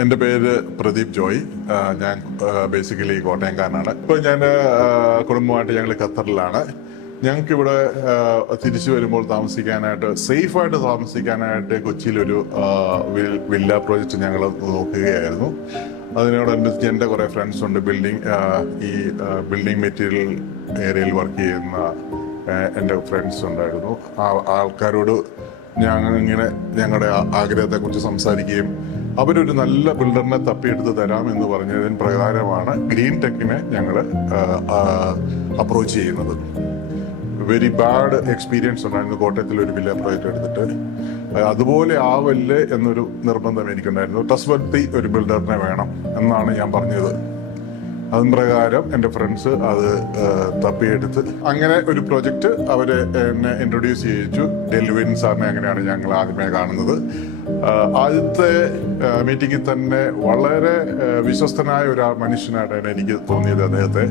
എൻ്റെ പേര് പ്രദീപ് ജോയ്. ഞാൻ ബേസിക്കലി കോട്ടയംകാരനാണ്. ഇപ്പോൾ ഞാൻ കുടുംബമായിട്ട് ഞങ്ങൾ ഖത്തറിലാണ്. ഞങ്ങൾക്കിവിടെ തിരിച്ചു വരുമ്പോൾ താമസിക്കാനായിട്ട്, സേഫായിട്ട് താമസിക്കാനായിട്ട് കൊച്ചിയിലൊരു വില്ല പ്രോജക്റ്റ് ഞങ്ങൾ നോക്കുകയായിരുന്നു. അതിനോടനുബന്ധിച്ച് എൻ്റെ കുറേ ഫ്രണ്ട്സ് ഉണ്ട്. ബിൽഡിംഗ് മെറ്റീരിയൽ ഏരിയയിൽ വർക്ക് ചെയ്യുന്ന എൻ്റെ ഫ്രണ്ട്സ് ഉണ്ടായിരുന്നു. ആ ആൾക്കാരോട് ഞങ്ങളിങ്ങനെ ഞങ്ങളുടെ ആഗ്രഹത്തെക്കുറിച്ച് സംസാരിക്കുകയും അവരൊരു നല്ല ബിൽഡറിനെ തപ്പിയെടുത്ത് തരാമെന്ന് പറഞ്ഞതിന് പ്രകാരമാണ് ഗ്രീൻ ടെക്കിനെ ഞങ്ങൾ അപ്രോച്ച് ചെയ്യുന്നത്. വെരി ബാഡ് എക്സ്പീരിയൻസ് ഉണ്ടായിരുന്നു കോട്ടയത്തിൽ ഒരു വില്ല പ്രോജക്റ്റ് എടുത്തിട്ട്. അതുപോലെ ആവല്ലേ എന്നൊരു നിർബന്ധം എനിക്കുണ്ടായിരുന്നു. ട്രസ്റ്റ്വർത്തി ഒരു ബിൽഡറിനെ വേണം എന്നാണ് ഞാൻ പറഞ്ഞത്. അതിന് പ്രകാരം എൻ്റെ ഫ്രണ്ട്സ് അത് തപ്പിയെടുത്ത് അങ്ങനെ ഒരു പ്രൊജക്റ്റ് അവര് എന്നെ ഇൻട്രൊഡ്യൂസ് ചെയ്യിച്ചു. ഡെൽവിൻ സാറിനെ അങ്ങനെയാണ് ഞങ്ങൾ ആദ്യമേ കാണുന്നത്. ആദ്യത്തെ മീറ്റിങ്ങിൽ തന്നെ വളരെ വിശ്വസ്തനായ ഒരു മനുഷ്യനായിട്ടാണ് എനിക്ക് തോന്നിയത് അദ്ദേഹത്തെ.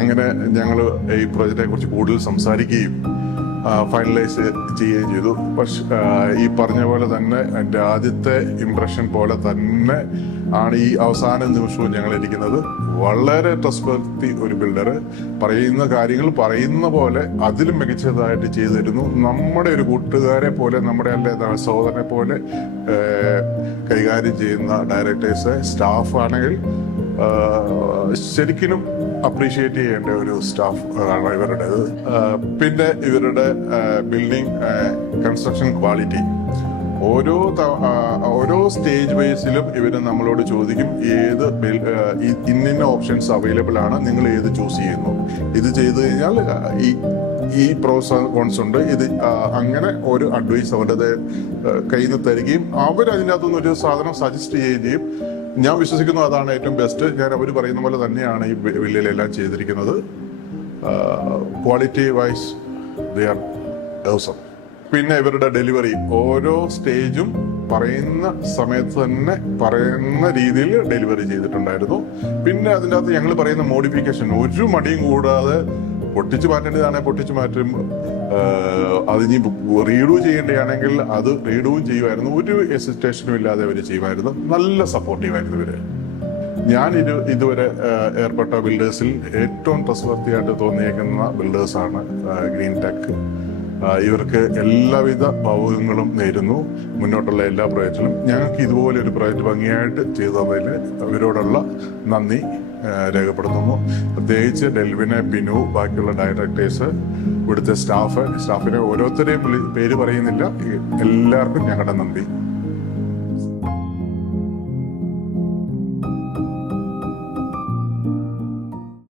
അങ്ങനെ ഞങ്ങൾ ഈ പ്രൊജക്റ്റിനെ കുറിച്ച് കൂടുതൽ സംസാരിക്കുകയും ഫൈനലൈസ് ചെയ്യുകയും ചെയ്തു. പക്ഷെ ഈ പറഞ്ഞ പോലെ തന്നെ എൻ്റെ ആദ്യത്തെ ഇംപ്രഷൻ പോലെ തന്നെ ആണ് ഈ അവസാന നിമിഷവും ഞങ്ങൾ ഇരിക്കുന്നത്. വളരെ ട്രസ്റ്റ്വർത്തി ഒരു ബിൽഡർ, പറയുന്ന കാര്യങ്ങൾ പറയുന്ന പോലെ അതിലും മികച്ചതായിട്ട് ചെയ്തു തരുന്നു. നമ്മുടെ ഒരു കൂട്ടുകാരെ പോലെ, നമ്മുടെ സഹോദരനെ പോലെ കൈകാര്യം ചെയ്യുന്ന ഡയറക്ടേഴ്സ്, സ്റ്റാഫ് ആണെങ്കിൽ ശരിക്കും അപ്രീഷിയേറ്റ് ചെയ്യേണ്ട ഒരു സ്റ്റാഫ് ആണ് ഇവരുടേത്. പിന്നെ ഇവരുടെ ബിൽഡിംഗ് കൺസ്ട്രക്ഷൻ ക്വാളിറ്റി ഓരോ സ്റ്റേജ് ബേസിലും ഇവര് നമ്മളോട് ചോദിക്കും, ഇന്ന ഓപ്ഷൻസ് അവൈലബിൾ ആണ്, നിങ്ങൾ ഏത് ചൂസ് ചെയ്യുന്നു, ഇത് ചെയ്തു കഴിഞ്ഞാൽ ഈ പ്രോസ് കോൺസ് ഉണ്ട്, ഇത് അങ്ങനെ ഒരു അഡ്വൈസ് അവരുടെ കയ്യിൽ നിന്ന് തരികയും അവരതിനകത്തുനിന്ന് ഒരു സാധനം സജസ്റ്റ് ചെയ്യുകയും ചെയ്യും. ഞാൻ വിശ്വസിക്കുന്നു അതാണ് ഏറ്റവും ബെസ്റ്റ്. ഞാൻ അവർ പറയുന്ന പോലെ തന്നെയാണ് ഈ വില്ലയിലെല്ലാം ചെയ്തിരിക്കുന്നത്. Quality wise they are awesome. പിന്നെ ഇവരുടെ ഡെലിവറി ഓരോ സ്റ്റേജും പറയുന്ന സമയത്ത് തന്നെ പറയുന്ന രീതിയിൽ ഡെലിവറി ചെയ്തിട്ടുണ്ടായിരുന്നു. പിന്നെ അതിൻ്റെ അകത്ത് ഞങ്ങൾ പറയുന്ന മോഡിഫിക്കേഷൻ ഒരു മടിയും കൂടാതെ പൊട്ടിച്ചു മാറ്റേണ്ടതാണെങ്കിൽ പൊട്ടിച്ചു മാറ്റും, അതിനി റീഡൂ ചെയ്യേണ്ടതാണെങ്കിൽ അത് റീഡൂവും ചെയ്യുമായിരുന്നു. ഒരു ഹെസിറ്റേഷനും ഇല്ലാതെ അവർ ചെയ്യുമായിരുന്നു. നല്ല സപ്പോർട്ടീവായിരുന്നു ഇവര്. ഞാൻ ഇതുവരെ ഏർപ്പെട്ട ബിൽഡേഴ്സിൽ ഏറ്റവും ട്രസ്റ്റ്വർത്തിയായിട്ട് തോന്നിയേക്കുന്ന ബിൽഡേഴ്സാണ് ഗ്രീൻ ടെക്. ഇവർക്ക് എല്ലാവിധ ഭാവുകങ്ങളും നേരുന്നു. മുന്നോട്ടുള്ള എല്ലാ പ്രോജക്റ്റിലും ഞങ്ങൾക്ക് ഇതുപോലെ ഒരു പ്രോജക്റ്റ് ഭംഗിയായിട്ട് ചെയ്തതിൽ അവരോടുള്ള നന്ദി രേഖപ്പെടുത്തുന്നു. പ്രത്യേകിച്ച് ഡെൽവിനെ, ബിനു, ബാക്കിയുള്ള ഡയറക്ടേഴ്സ്, ഇവിടുത്തെ സ്റ്റാഫിനെ ഓരോരുത്തരെയും പേര് പറയുന്നില്ല. എല്ലാവർക്കും ഞങ്ങളുടെ നന്ദി.